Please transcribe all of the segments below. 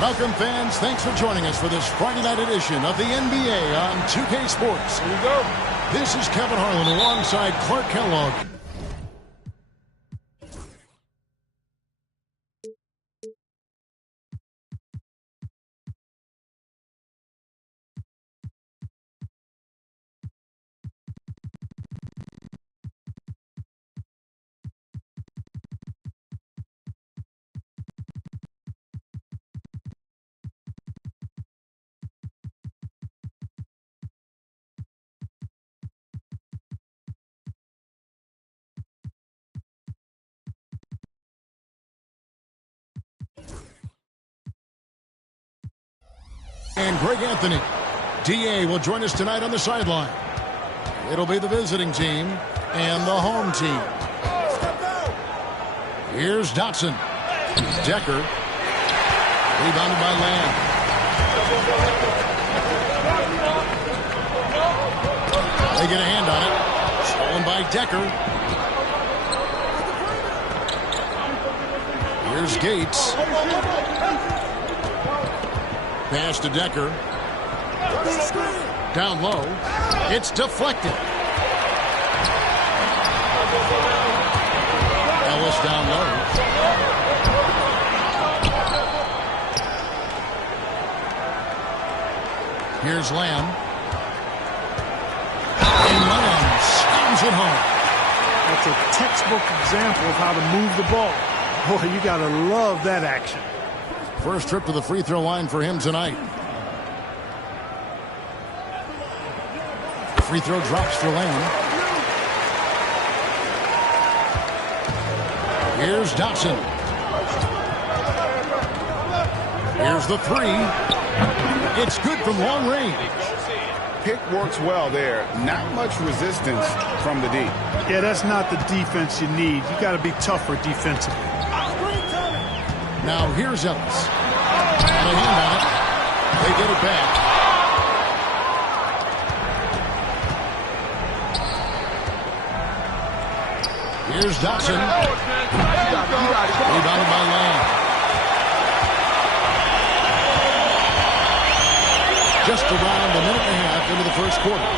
Welcome, fans. Thanks for joining us for this Friday night edition of the NBA on 2K Sports. Here we go. This is Kevin Harlan alongside Clark Kellogg. And Greg Anthony. DA will join us tonight on the sideline. It'll be the visiting team and the home team. Here's Dotson. Decker. Rebounded by Lamb. They get a hand on it. Stolen by Decker. Here's Gates. Pass to Decker. Down low. It's deflected. Ellis down low. Here's Lamb. And Lamb slams it home. That's a textbook example of how to move the ball. Boy, you got to love that action. First trip to the free throw line for him tonight. Free throw drops for Lamb. Here's Dotson. Here's the three. It's good from long range. Pick works well there. Not much resistance from the D. Yeah, that's not the defense you need. You got to be tougher defensively. Now here's Ellis. Got a hand on it. They get it back. Here's Dotson. Rebounded by Lamb. Just around a minute and a half into the first quarter.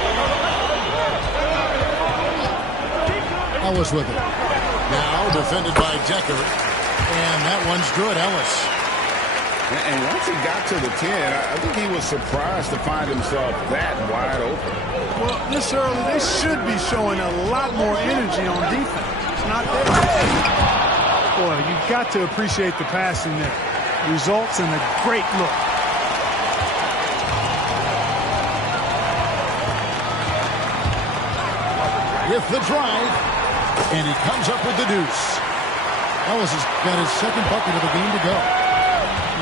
Ellis with it. Now defended by Decker. And that one's good, Ellis. And once he got to the 10, I think he was surprised to find himself that wide open. Well, this early, they should be showing a lot more energy on defense. It's not there. Boy, you've got to appreciate the passing there. Results in a great look. With the drive, and he comes up with the deuce. Ellis has got his second bucket of the game to go.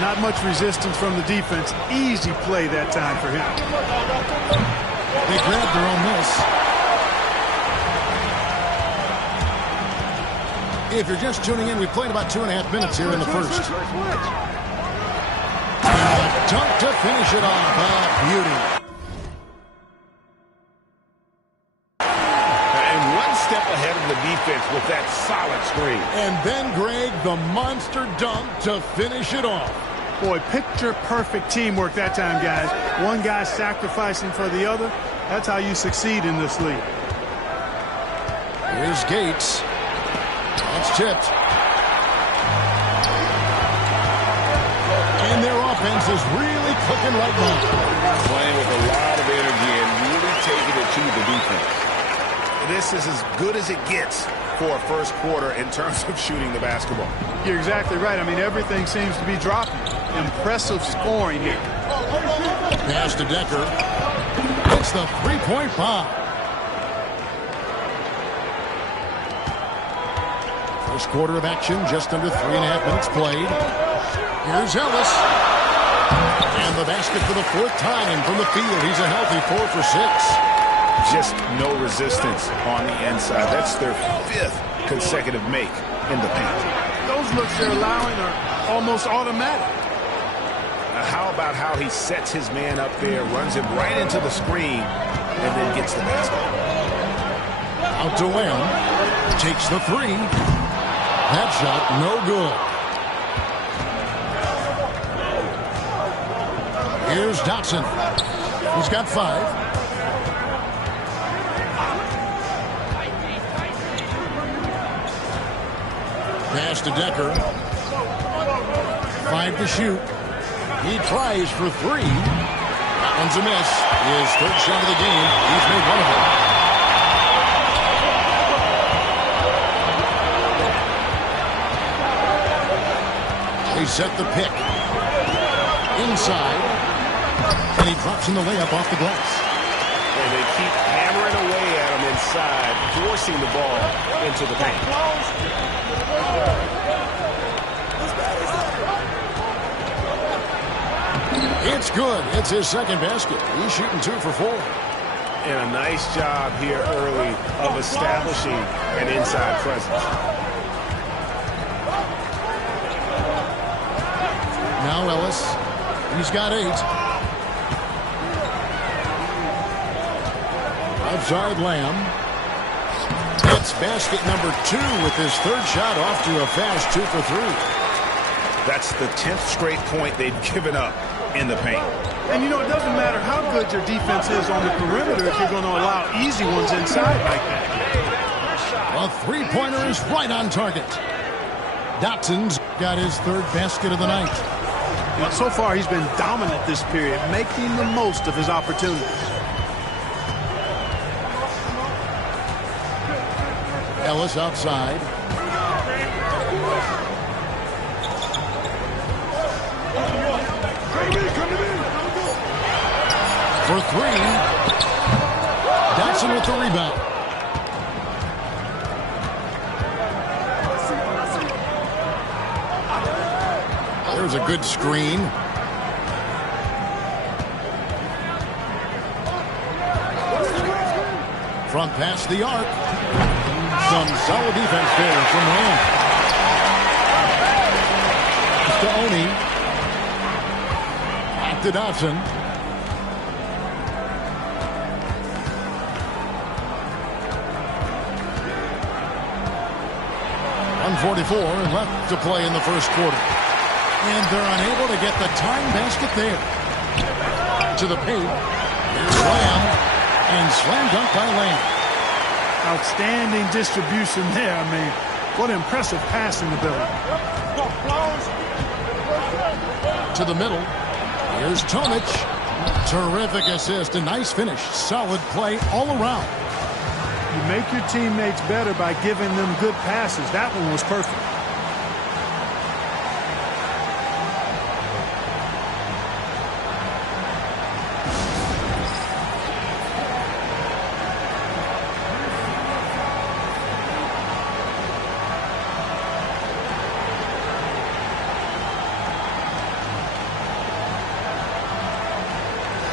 Not much resistance from the defense. Easy play that time for him. They grabbed their own miss. If you're just tuning in, we played about 2.5 minutes here in the first. And a dunk to finish it off. Beauty. Step ahead of the defense with that solid screen. And then, Greg, the monster dunk to finish it off. Boy, picture-perfect teamwork that time, guys. One guy sacrificing for the other. That's how you succeed in this league. Here's Gates. It's tipped. And their offense is really cooking right now. Playing with a lot of energy and really taking it to the defense. This is as good as it gets for a first quarter in terms of shooting the basketball. You're exactly right. I mean, everything seems to be dropping. Impressive scoring here. Pass to Decker. It's the three-point bomb. First quarter of action, just under 3.5 minutes played. Here's Ellis. And the basket for the fourth time from the field. He's a healthy 4 for 6. Just no resistance on the inside. That's their 5th consecutive make in the paint. Those looks they're allowing are almost automatic. Now how about how he sets his man up there, runs him right into the screen, and then gets the basket. Out to Lamb. Takes the three. That shot no good. Here's Dotson. He's got 5. Pass to Decker. 5 to shoot. He tries for 3. That one's a miss. His third shot of the game. He's made one of them. They set the pick. Inside. And he drops in the layup off the glass. And they keep hammering away at him inside, forcing the ball into the paint. It's good. It's his second basket. He's shooting 2 for 4. And a nice job here early of establishing an inside presence. Now Ellis. He's got 8. Outside Lamb. It's basket number 2 with his third shot off to a fast 2 for 3. That's the 10th straight point they've given up in the paint. And, you know, it doesn't matter how good your defense is on the perimeter if you're going to allow easy ones inside like that. A three-pointer is right on target. Dotson's got his third basket of the night. Well, so far, he's been dominant this period, making the most of his opportunities. Ellis outside. For 3. Dotson with the rebound. There's a good screen. Front pass the arc. Some solid defense there from Lamb. To Oni. Back to Dotson. 1:44 left to play in the first quarter. And they're unable to get the tying basket there. To the paint. Here's Lamb. And slam dunk by Lamb. Outstanding distribution there. I mean, what impressive passing ability. To the middle. Here's Tomic. Terrific assist. A nice finish. Solid play all around. You make your teammates better by giving them good passes. That one was perfect.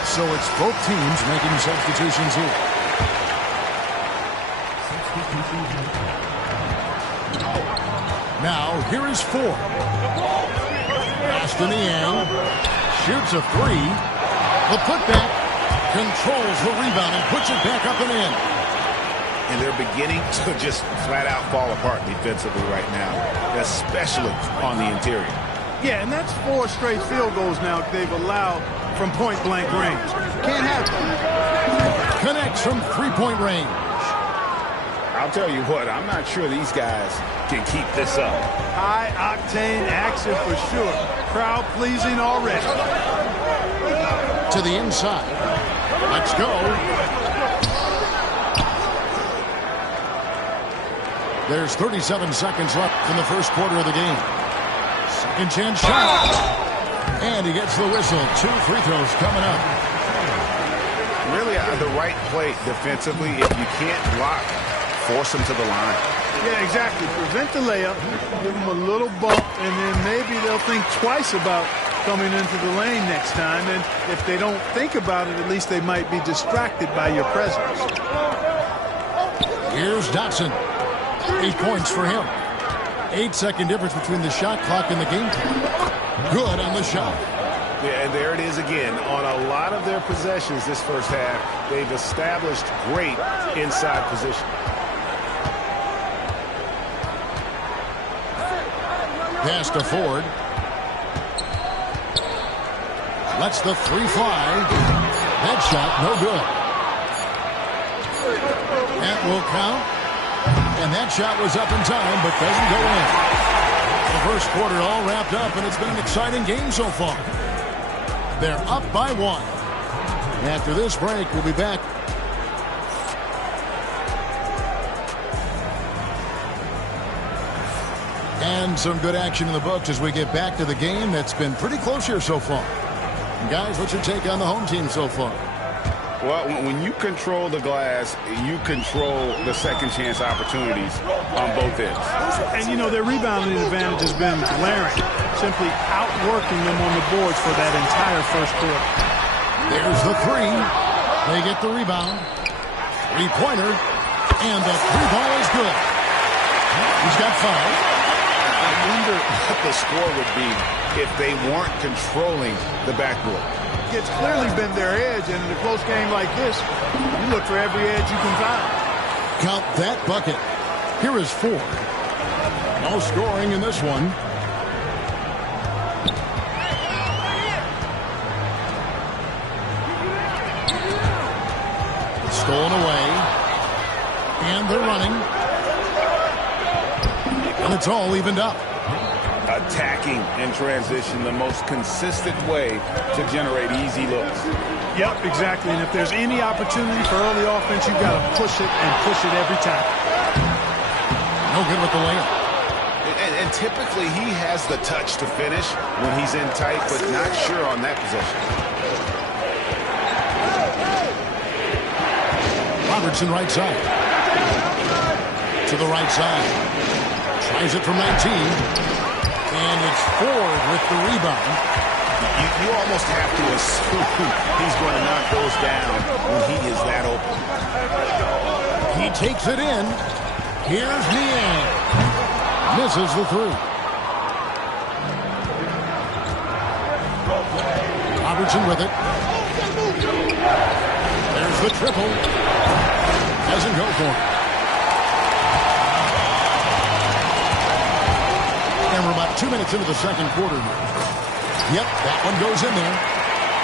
So it's both teams making substitutions here. Now, here is 4. Pass to Niang. Shoots a 3. The putback. Controls the rebound and puts it back up and in. And they're beginning to just flat out fall apart defensively right now, especially on the interior. Yeah, and that's 4 straight field goals now they've allowed from point-blank range. Can't have it. Connects from three-point range. I'll tell you what, I'm not sure these guys can keep this up. High-octane action for sure. Crowd-pleasing already. To the inside. Let's go. There's 37 seconds left in the first quarter of the game. Second chance shot. And he gets the whistle. 2 free throws coming up. Really the right play defensively. If you can't block, force them to the line. Yeah, exactly. Prevent the layup, give them a little bump, and then maybe they'll think twice about coming into the lane next time. And if they don't think about it, at least they might be distracted by your presence. Here's Dotson. 8 points for him. 8-second difference between the shot clock and the game clock. Good on the shot. Yeah, and there it is again. On a lot of their possessions this first half, they've established great inside position. Pass to Ford. Lets the three fly. That shot, no good. That will count. And that shot was up in time, but doesn't go in. The first quarter all wrapped up, and it's been an exciting game so far. They're up by 1. After this break, we'll be back. And some good action in the books as we get back to the game that's been pretty close here so far. And guys, what's your take on the home team so far? Well, when you control the glass, you control the second chance opportunities on both ends. And, you know, their rebounding advantage has been glaring, simply outworking them on the boards for that entire first quarter. There's the three. They get the rebound. Three-pointer. And the three ball is good. He's got 5. I wonder what the score would be if they weren't controlling the backboard. It's clearly been their edge, and in a close game like this, you look for every edge you can find. Count that bucket. Here is 4. No scoring in this one. Stolen away. And they're running. And it's all evened up. Attacking in transition, the most consistent way to generate easy looks. Yep, exactly. And if there's any opportunity for early offense, you've got to push it and push it every time. No good with the layup. And typically he has the touch to finish when he's in tight, but not sure on that possession. Robertson right side. To the right side. Tries it from 19. And it's Ford with the rebound. You almost have to assume he's going to knock those down when he is that open. He takes it in. Here's Niang. Misses the 3. Robertson with it. There's the triple. Doesn't go for it. And we're about 2 minutes into the second quarter. Yep, that one goes in there.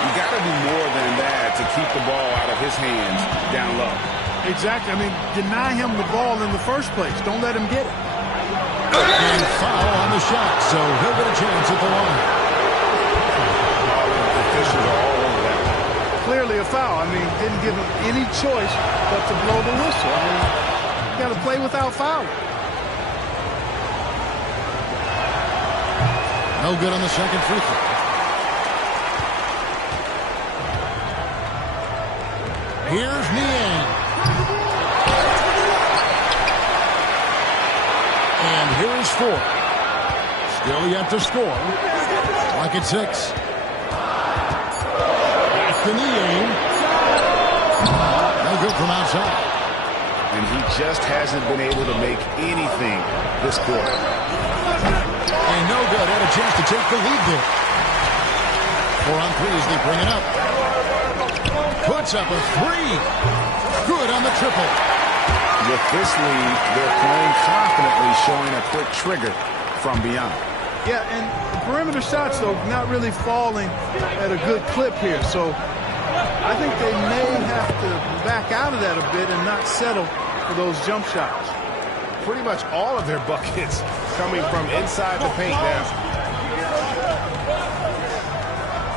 You got to do more than that to keep the ball out of his hands down low. Exactly. I mean, deny him the ball in the first place. Don't let him get it. And foul on the shot, so he'll get a chance at the line. The officials are all over that. Clearly a foul. I mean, didn't give him any choice but to blow the whistle. I mean, you got to play without fouling. No good on the second free throw. Here's Niang. And here is 4. Still yet to score. Clock at 6. Back to Niang. No good from outside. And he just hasn't been able to make anything this quarter. And no good. Had a chance to take the lead there. 4 on 3 as they bring it up. Puts up a 3. Good on the triple. With this lead, they're playing confidently, showing a quick trigger from beyond. Yeah, and the perimeter shots, though, not really falling at a good clip here. So I think they may have to back out of that a bit and not settle for those jump shots. Pretty much all of their buckets coming from inside the paint now.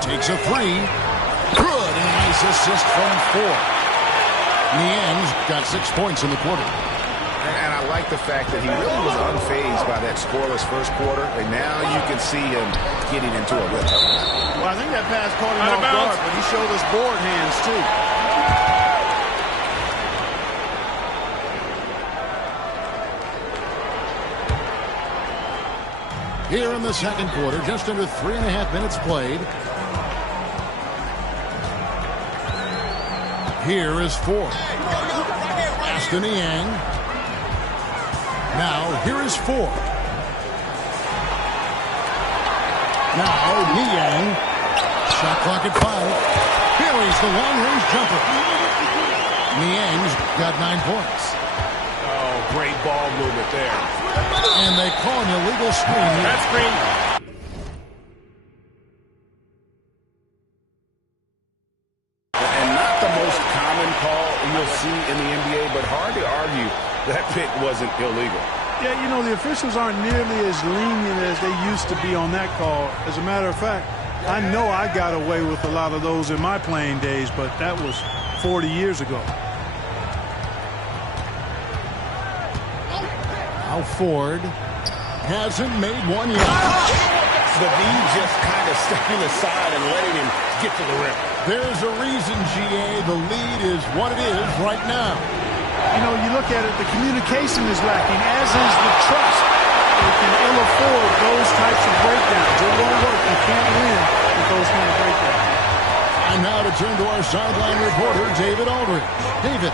Takes a 3. Good, and a nice assist from 4. Niang's got 6 points in the quarter. And I like the fact that he really was unfazed by that scoreless first quarter, and now you can see him getting into a rhythm. Well, I think that pass caught him off guard, but he showed us board hands, too. Here in the second quarter, just under 3.5 minutes played. Here is 4. Pass to Niang. Now, here is 4. Now, Niang. Shot clock at 5. Here is the long-range jumper. Niang's got 9 points. Oh, great ball movement there. And they call an illegal screen. That screen see in the NBA, but hard to argue that pick wasn't illegal. Yeah, you know, the officials aren't nearly as lenient as they used to be on that call. As a matter of fact, I know I got away with a lot of those in my playing days, but that was 40 years ago. Now Ford hasn't made one yet. The D just kind of stepping aside and letting him get to the rim. There's a reason, GA, the lead is what it is right now. You know, you look at it, the communication is lacking, as is the trust. They can ill afford those types of breakdowns. It won't work. You can't win with those kind of breakdowns. And now to turn to our sideline reporter, David Aldridge. David.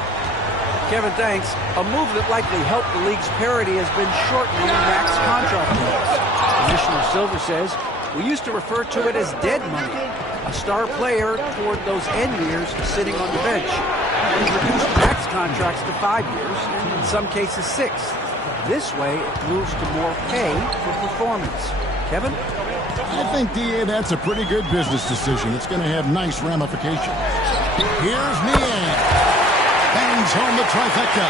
Kevin, thanks. A move that likely helped the league's parity has been shortening max contract limits. Commissioner Silver says, we used to refer to it as dead money. A star player toward those end years sitting on the bench. We've reduced max contracts to 5 years, and in some cases 6. This way, it moves to more pay for performance. Kevin? I think, DA, that's a pretty good business decision. It's going to have nice ramifications. Here's Niang. Bangs home the trifecta.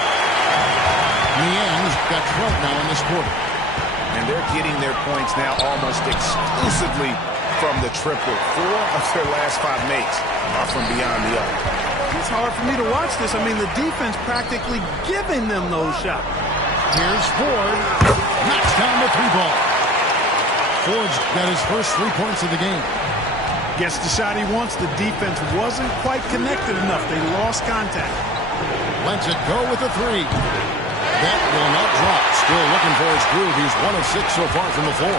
Niang's got 12 now in this quarter. And they're getting their points now almost exclusively from the triple. 4 of their last 5 makes are from beyond the arc. It's hard for me to watch this. I mean, the defense practically giving them those shots. Here's Ford. Knocks down the 3-ball. Ford's got his first 3 points of the game. Gets the shot he wants. The defense wasn't quite connected enough. They lost contact. Lets it go with the 3. That will not drop. Still looking for his groove. He's 1 of 6 so far from the floor.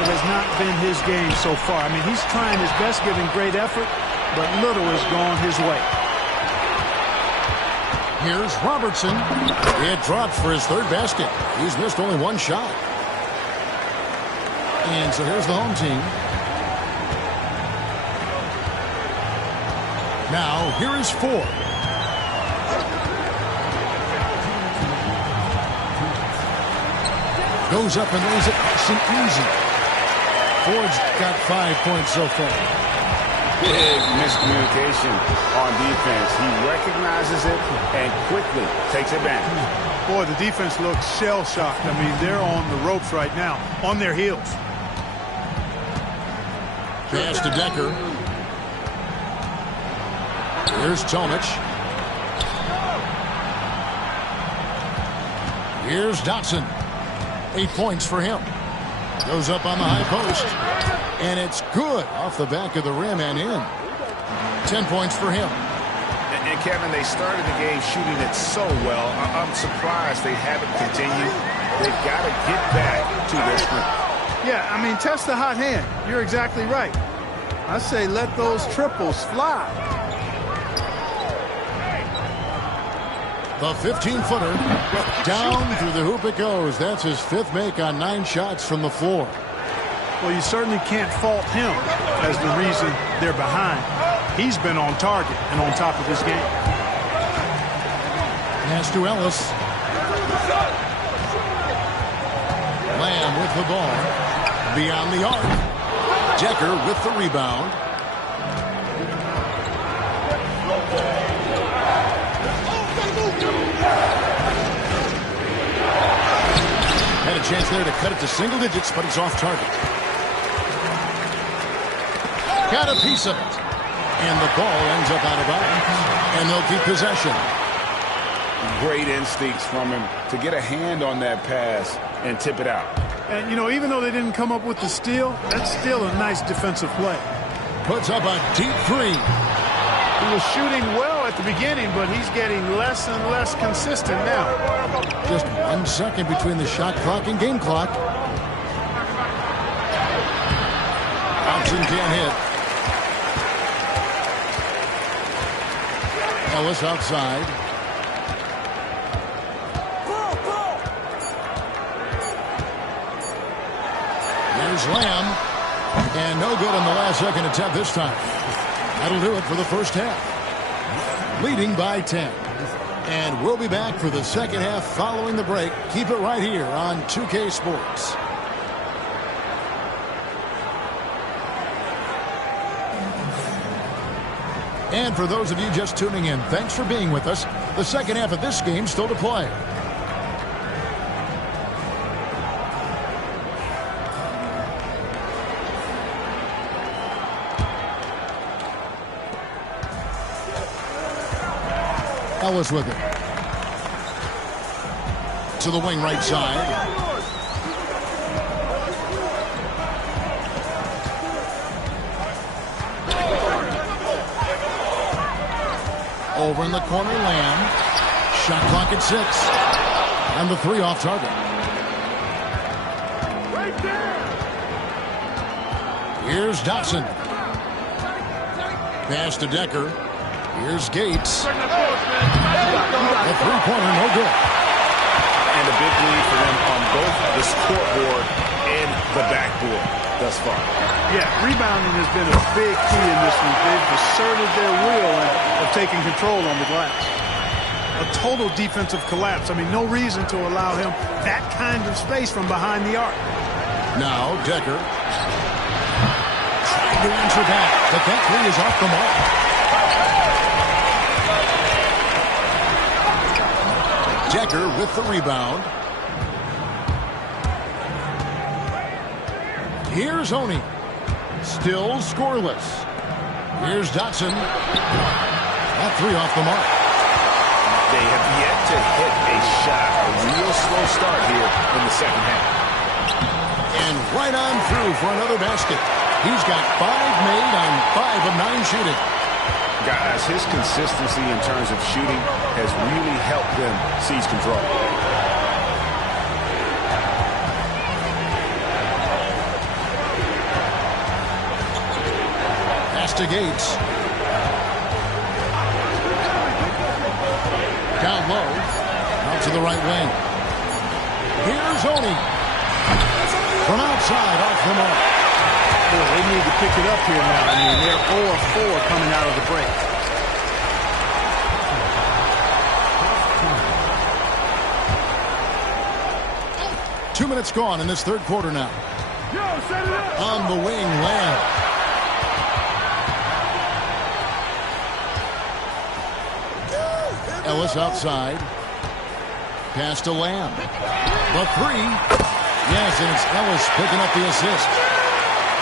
It has not been his game so far. I mean, he's trying his best, giving great effort, but little has gone his way. Here's Robertson. It dropped for his 3rd basket. He's missed only 1 shot. And so here's the home team. Now, here is Ford. Goes up and lays it nice and easy. Ford's got 5 points so far. Big miscommunication on defense. He recognizes it and quickly takes advantage. Boy, the defense looks shell-shocked. I mean, they're on the ropes right now, on their heels. Pass to Decker. Here's Tomic. Here's Dotson. 8 points for him. Goes up on the high post. And it's good off the back of the rim and in. 10 points for him. And Kevin, they started the game shooting it so well. I'm surprised they haven't continued. They've got to get back to their strength. Yeah, I mean, test the hot hand. You're exactly right. I say let those triples fly. The 15-footer. Down through the hoop it goes. That's his 5th make on 9 shots from the floor. Well, you certainly can't fault him as the reason they're behind. He's been on target and on top of his game. Pass to Ellis. Lamb with the ball. Beyond the arc. Decker with the rebound. Had a chance there to cut it to single digits, but it's off target. Got a piece of it. And the ball ends up out of bounds. And they'll keep possession. Great instincts from him to get a hand on that pass and tip it out. And, you know, even though they didn't come up with the steal, that's still a nice defensive play. Puts up a deep 3. He was shooting well at the beginning, but he's getting less and less consistent now. Just 1 second between the shot clock and game clock. Thompson can't hit. Ellis outside. Here's Lamb. And no good on the last second attempt this time. That'll do it for the first half. Leading by 10. And we'll be back for the second half following the break. Keep it right here on 2K Sports. And for those of you just tuning in, thanks for being with us. The second half of this game still to play. Ellis with it. To the wing right side. Over in the corner, Lamb. Shot clock at 6. And the 3 off target. Right there. Here's Dotson. Pass to Decker. Here's Gates. A three-pointer, no good. And a big lead for them on both the scoreboard and the backboard thus far. Yeah, rebounding has been a big key in this one. They've asserted their will of taking control on the glass. A total defensive collapse. I mean, no reason to allow him that kind of space from behind the arc. Now, Decker. Trying to answer that, but that three is off the mark. Decker with the rebound. Here's Oney. Still scoreless. Here's Dotson. That three off the mark. They have yet to hit a shot. A real slow start here in the second half. And right on through for another basket. He's got 5 made on 5 of 9 shooting. Guys, his consistency in terms of shooting has really helped them seize control. Pass to Gates. Down low. Out to the right wing. Here's Oney. From outside, off the mark. Boy, they need to pick it up here now. I mean, they're 0-4 coming out of the break. Two minutes gone in this third quarter now. On the wing, Lamb. Ellis outside. Pass to Lamb. The three. Yes, and it's Ellis picking up the assist.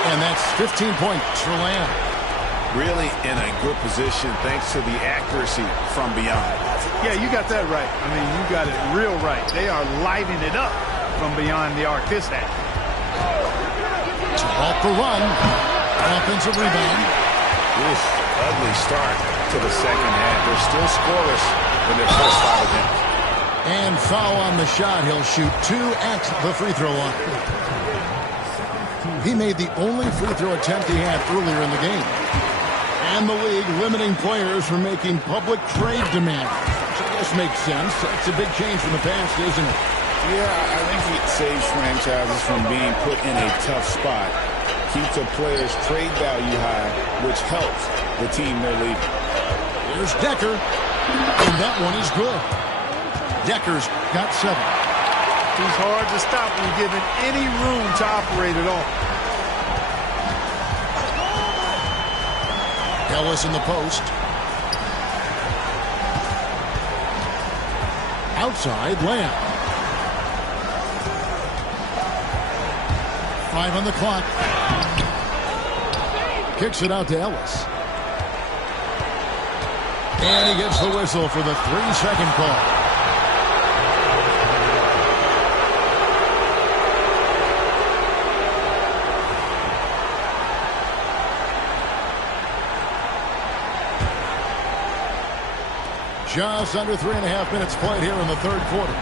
And that's 15 points for Lamb. Really in a good position thanks to the accuracy from beyond. Yeah, you got that right. I mean, you got it real right. They are lighting it up from beyond the arc this half. Off the run. Offensive rebound. Oof, ugly start to the second half. They're still scoreless in their first 5 attempts. And foul on the shot. He'll shoot 2 at the free throw line. He made the only free throw attempt he had earlier in the game. And the league limiting players from making public trade demands. Which I guess makes sense. That's a big change from the past, isn't it? Yeah, I think it saves franchises from being put in a tough spot. Keeps a player's trade value high, which helps the team they're leading. Here's Decker. And that one is good. Decker's got 7. He's hard to stop when given any room to operate at all. Ellis in the post. Outside, Lamb. 5 on the clock. Kicks it out to Ellis. And he gets the whistle for the 3-second call. Just under 3.5 minutes played here in the third quarter.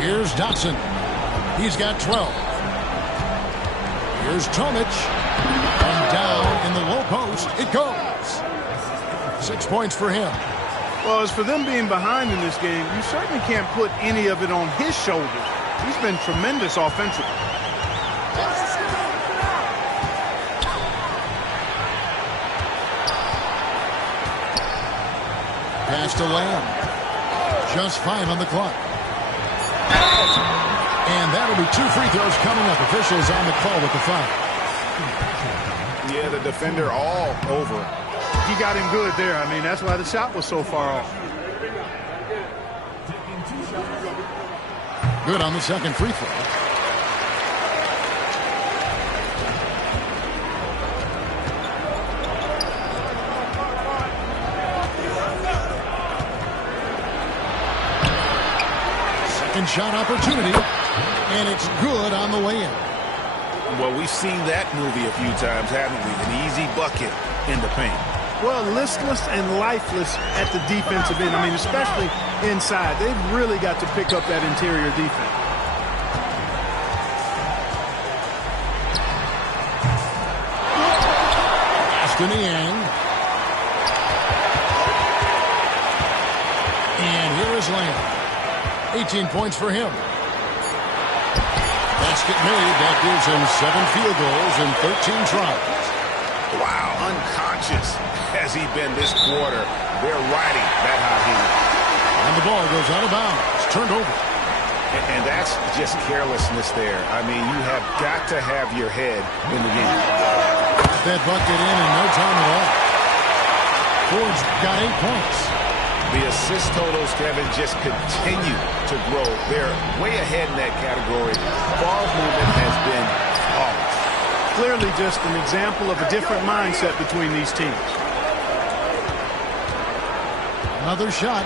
Here's Dotson. He's got 12. Here's Tomic. And down in the low post, it goes. 6 points for him. Well, as for them being behind in this game, you certainly can't put any of it on his shoulders. He's been tremendous offensively. Pass to Lamb. Just 5 on the clock. And that'll be 2 free throws coming up. Officials on the call with the foul. Yeah, the defender all over. He got him good there. I mean, that's why the shot was so far off. Good on the second free throw. Second shot opportunity, and it's good on the way in. Well, we've seen that movie a few times, haven't we? An easy bucket in the paint. Well, listless and lifeless at the defensive end. I mean, especially inside. They've really got to pick up that interior defense. Aston Yang. And here is Lamb. 18 points for him. Basket made. That gives him 7 field goals and 13 tries. Wow, unconscious has he been this quarter. They're riding that hot heat. And the ball goes out of bounds. Turned over. And that's just carelessness there. I mean, you have got to have your head in the game. That bucket in no time at all. Ford's got 8 points. The assist totals, Kevin, just continue to grow. They're way ahead in that category. Ball movement has been flawless. Clearly just an example of a different mindset between these teams. Another shot.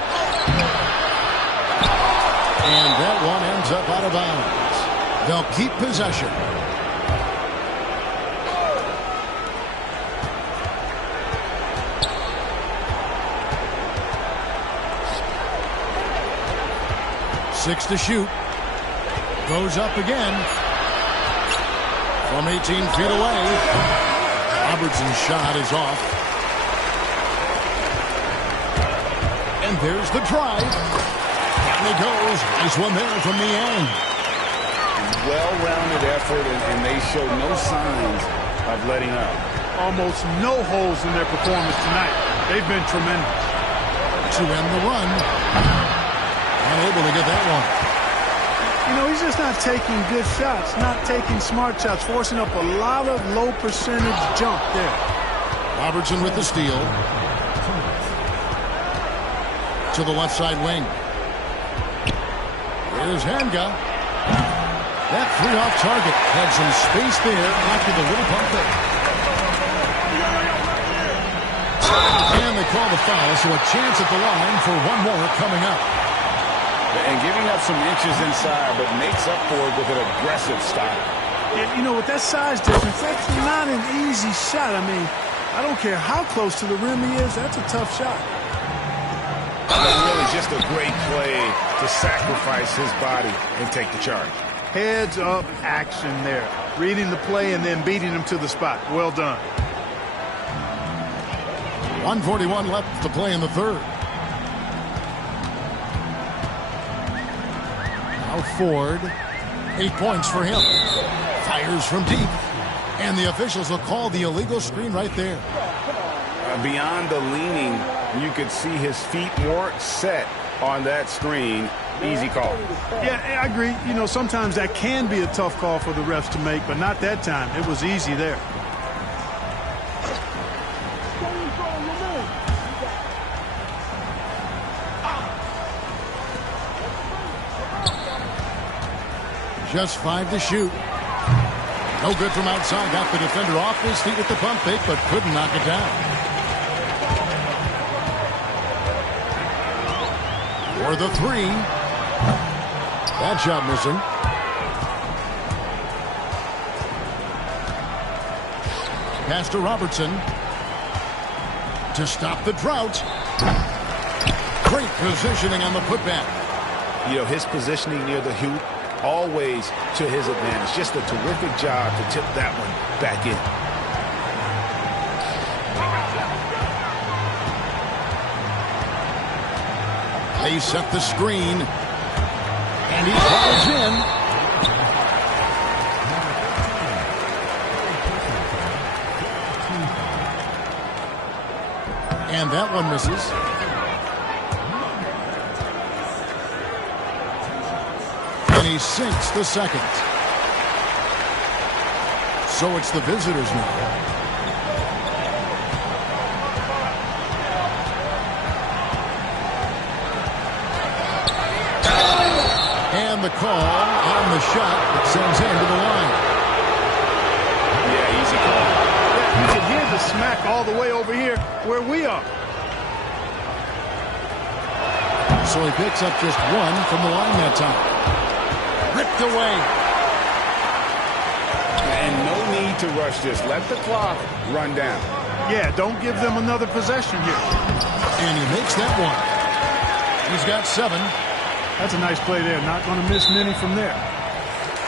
And that one ends up out of bounds. They'll keep possession. Six to shoot. Goes up again. From 18 feet away. Robertson's shot is off. And there's the drive. Down he goes. Nice one there from Niang. Well-rounded effort, and they show no signs of letting up. Almost no holes in their performance tonight. They've been tremendous. To end the run. Unable to get that one. You know, he's just not taking good shots, not taking smart shots, forcing up a lot of low percentage jump there. Robertson with the steal. To the left side wing. Here's Hanga. That three off target had some space there after the little pump fake. And they call the foul, so a chance at the line for one more coming up. And giving up some inches inside, but makes up for it with an aggressive style. Yeah, you know, with that size difference, that's not an easy shot. I mean, I don't care how close to the rim he is, that's a tough shot. Really just a great play to sacrifice his body and take the charge. Heads up action there. Reading the play and then beating him to the spot. Well done. 1:41 left to play in the third. Now Ford, 8 points for him. Fires from deep. And the officials will call the illegal screen right there. Beyond the leaning, you could see his feet weren't set on that screen. Easy call. Yeah, I agree. You know, sometimes that can be a tough call for the refs to make, but not that time. It was easy there. Just 5 to shoot. No good from outside. Got the defender off his feet with the pump fake, but couldn't knock it down. For the three. That shot missing. Pass to Robertson. To stop the drought. Great positioning on the putback. You know, his positioning near the hoop, always to his advantage. Just a terrific job to tip that one back in. They set the screen. And he falls in. And that one misses. And he sinks the second. So it's the visitors now. And the call on the shot that sends him to the line. Yeah, easy call. Yeah, you can hear the smack all the way over here where we are. So he picks up just one from the line that time. Ripped away. And no need to rush this. Let the clock run down. Yeah, don't give them another possession here. And he makes that one. He's got 7. That's a nice play there. Not going to miss many from there.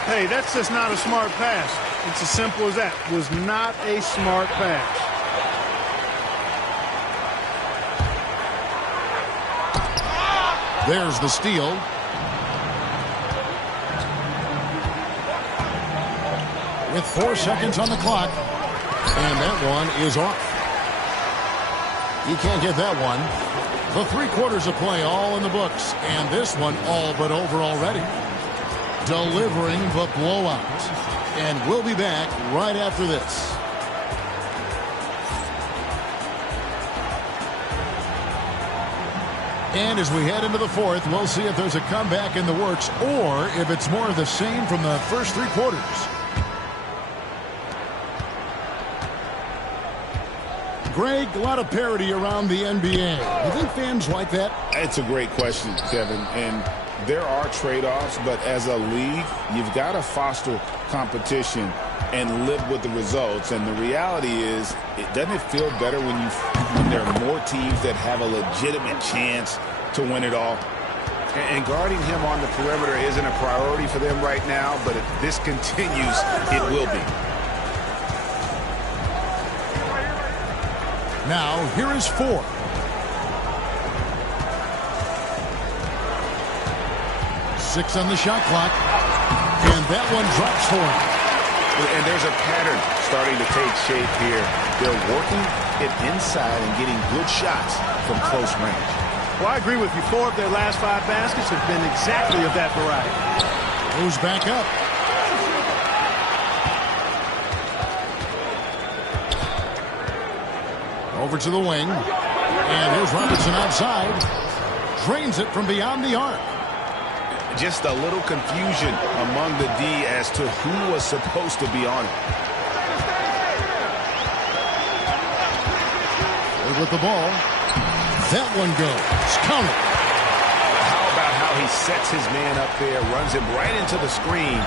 Hey, that's just not a smart pass. It's as simple as that. Was not a smart pass. There's the steal. With 4 seconds on the clock. And that one is off. He can't get that one. The 3 quarters of play all in the books. And this one all but over already. Delivering the blowout. And we'll be back right after this. And as we head into the 4th, we'll see if there's a comeback in the works or if it's more of the same from the first 3 quarters. Greg, a lot of parity around the NBA. You think fans like that? It's a great question, Kevin. And there are trade-offs, but as a league, you've got to foster competition and live with the results. And the reality is, doesn't it feel better when there are more teams that have a legitimate chance to win it all? And guarding him on the perimeter isn't a priority for them right now, but if this continues, it will be. Now, here is 4. Six on the shot clock. And that one drops for him. And there's a pattern starting to take shape here. They're working it inside and getting good shots from close range. Well, I agree with you. 4 of their last 5 baskets have been exactly of that variety. Moves back up. Over to the wing. And here's Robertson outside. Drains it from beyond the arc. Just a little confusion among the D as to who was supposed to be on it. With the ball. That one goes. Counted. How about how he sets his man up there, runs him right into the screen,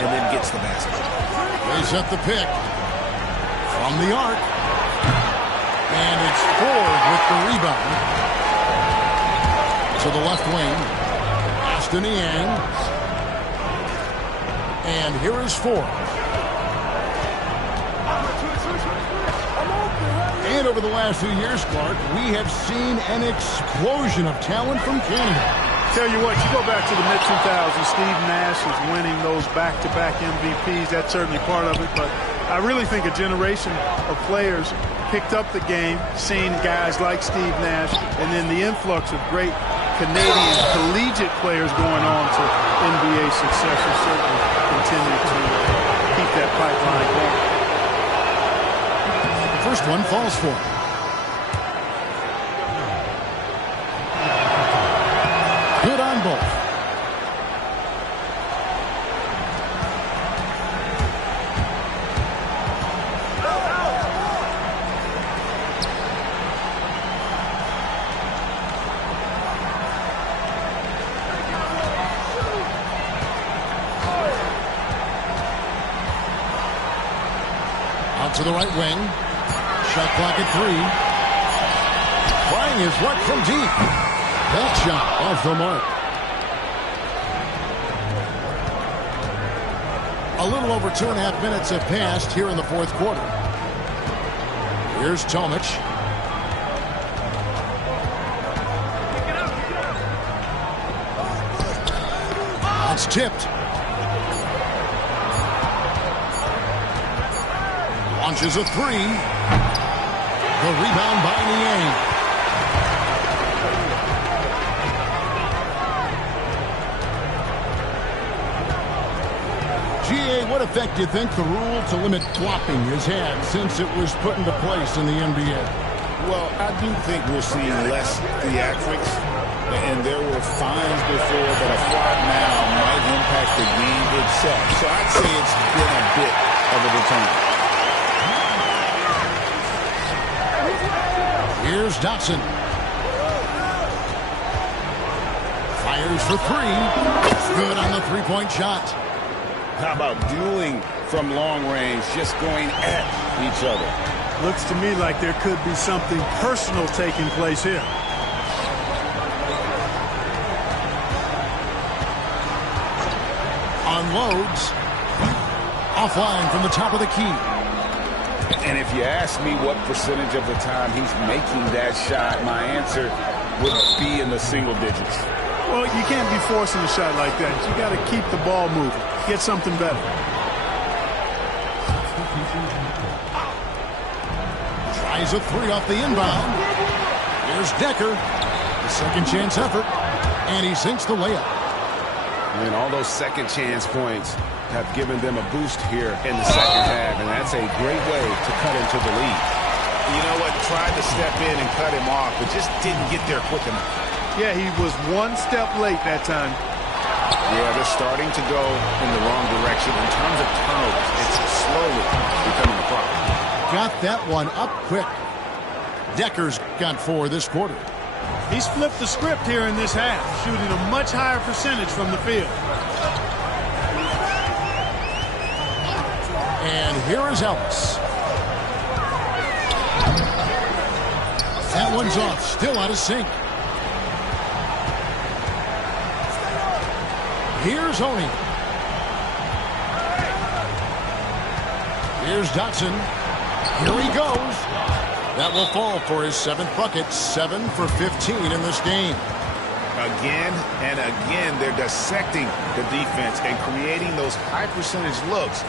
and then gets the basket. They set the pick. From the arc. And it's Ford with the rebound. To the left wing. Aston Yang. And here is Ford. And over the last few years, Clark, we have seen an explosion of talent from Canada. Tell you what, you go back to the mid-2000s, Steve Nash is winning those back-to-back MVPs. That's certainly part of it, but I really think a generation of players picked up the game, seeing guys like Steve Nash, and then the influx of great Canadian collegiate players going on to NBA success will certainly continue to keep that pipeline going. The first one falls for him. Good on both. Out to the right wing. Shot clock at 3. Trying his luck from deep. That shot off the mark. A little over 2.5 minutes have passed here in the 4th quarter. Here's Tomic. It's tipped. Launches a 3. The rebound by Niang. GA, what effect do you think the rule to limit flopping has had since it was put into place in the NBA? Well, I do think we're seeing less theatrics, and there were fines before, but a flag now might impact the game itself. So I'd say it's been a bit of a deterrent. Here's Dotson. Fires for three. Good on the three-point shot. How about dueling from long range, just going at each other? Looks to me like there could be something personal taking place here. Unloads. Offline from the top of the key. And if you ask me what percentage of the time he's making that shot, my answer would be in the single digits. Well, you can't be forcing a shot like that. You got to keep the ball moving. Get something better. Tries a three off the inbound. Here's Decker. The second chance effort. And he sinks the layup. And all those second chance points have given them a boost here in the second half. And that's a great way to cut into the lead. You know what? Tried to step in and cut him off, but just didn't get there quick enough. Yeah, he was one step late that time. Yeah, they're starting to go in the wrong direction in terms of turnovers. It's slowly becoming a problem. Got that one up quick. Decker's got 4 this quarter. He's flipped the script here in this half, shooting a much higher percentage from the field. And here is Ellis. That one's off, still out of sync. Here's Oney. Here's Dotson. Here he goes. That will fall for his 7th bucket. 7 for 15 in this game. Again and again, they're dissecting the defense and creating those high percentage looks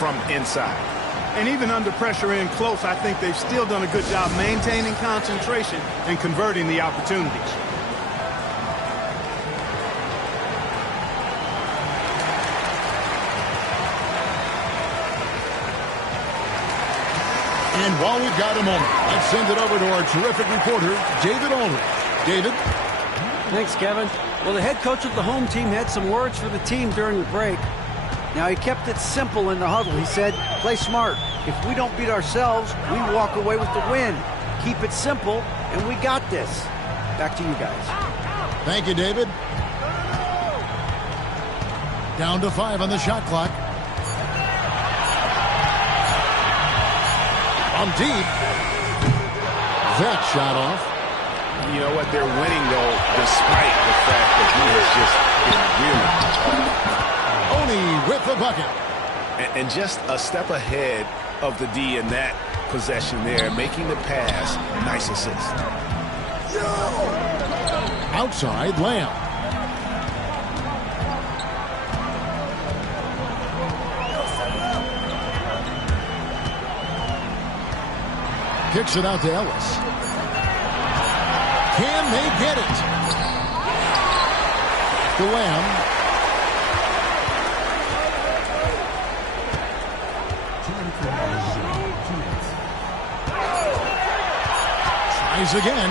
from inside. And even under pressure in close, I think they've still done a good job maintaining concentration and converting the opportunities. And while we've got a moment, let's send it over to our terrific reporter, David Aldridge. David? Thanks, Kevin. Well, the head coach of the home team had some words for the team during the break. Now, he kept it simple in the huddle. He said, play smart. If we don't beat ourselves, we walk away with the win. Keep it simple, and we got this. Back to you guys. Thank you, David. Down to 5 on the shot clock. From deep. That shot off. You know what? They're winning, though, despite the fact that he has just been really Oney with the bucket. and just a step ahead of the D in that possession there, making the pass. Nice assist. Outside Lamb. Kicks it out to Ellis. Can they get it? To Lamb. Tries again.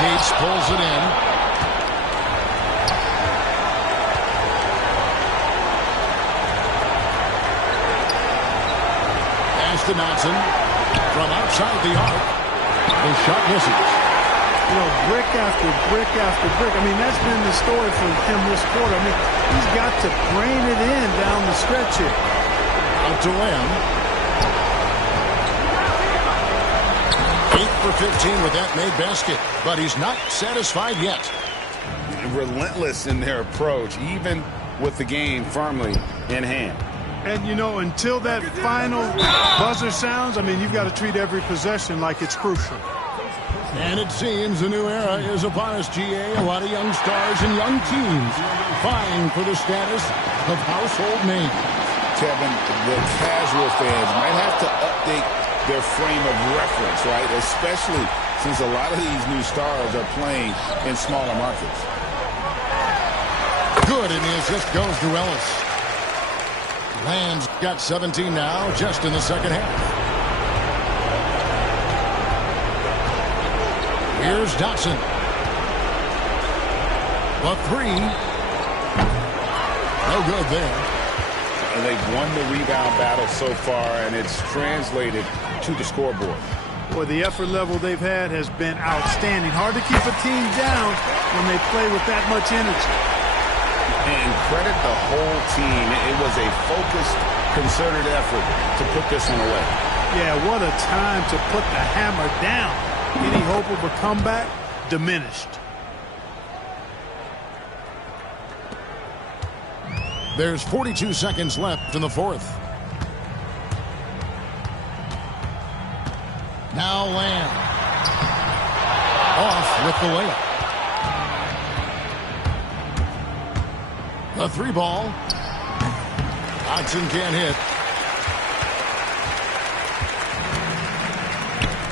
Gates pulls it in. Pass to Dotson. From outside the arc. The shot misses. You know, brick after brick after brick. I mean, that's been the story for him this quarter. I mean, he's got to brain it in down the stretch here. Out to Lamb. 8 for 15 with that made basket, but he's not satisfied yet. Relentless in their approach, even with the game firmly in hand. And, you know, until that final buzzer sounds, I mean, you've got to treat every possession like it's crucial. And it seems a new era is upon us, GA. A lot of young stars and young teams vying for the status of household names. Kevin, the casual fans might have to update their frame of reference, right? Especially since a lot of these new stars are playing in smaller markets. Good, and the assist goes to Ellis. Lamb's got 17 now, just in the second half. Here's Dotson. The three. No good there. And they've won the rebound battle so far, and it's translated to the scoreboard. Boy, the effort level they've had has been outstanding. Hard to keep a team down when they play with that much energy. And credit the whole team. It was a focused, concerted effort to put this one away. Yeah, what a time to put the hammer down. Any hope of a comeback? Diminished. There's 42 seconds left in the fourth. Now Lamb. Off with the layup. The three ball. Dotson can't hit.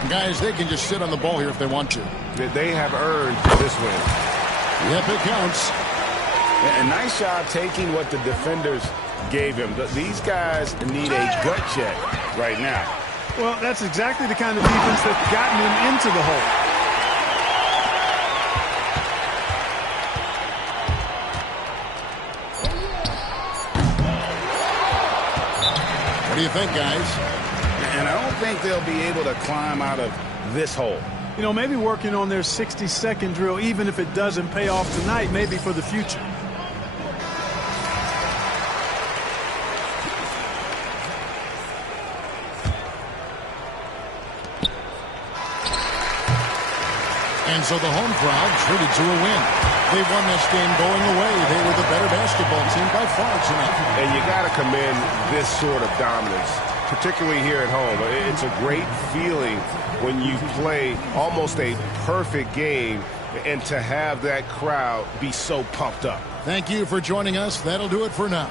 Guys, they can just sit on the ball here if they want to. They have earned this win. Yep, it counts. A nice job taking what the defenders gave him. These guys need a gut check right now. Well, that's exactly the kind of defense that's gotten him into the hole. What do you think, guys? And I don't think they'll be able to climb out of this hole. You know, maybe working on their 60-second drill, even if it doesn't pay off tonight, maybe for the future. And so the home crowd treated to a win. They won this game going away. They were the better basketball team by far tonight. And you got to commend this sort of dominance, particularly here at home. It's a great feeling when you play almost a perfect game and to have that crowd be so pumped up. Thank you for joining us. That'll do it for now.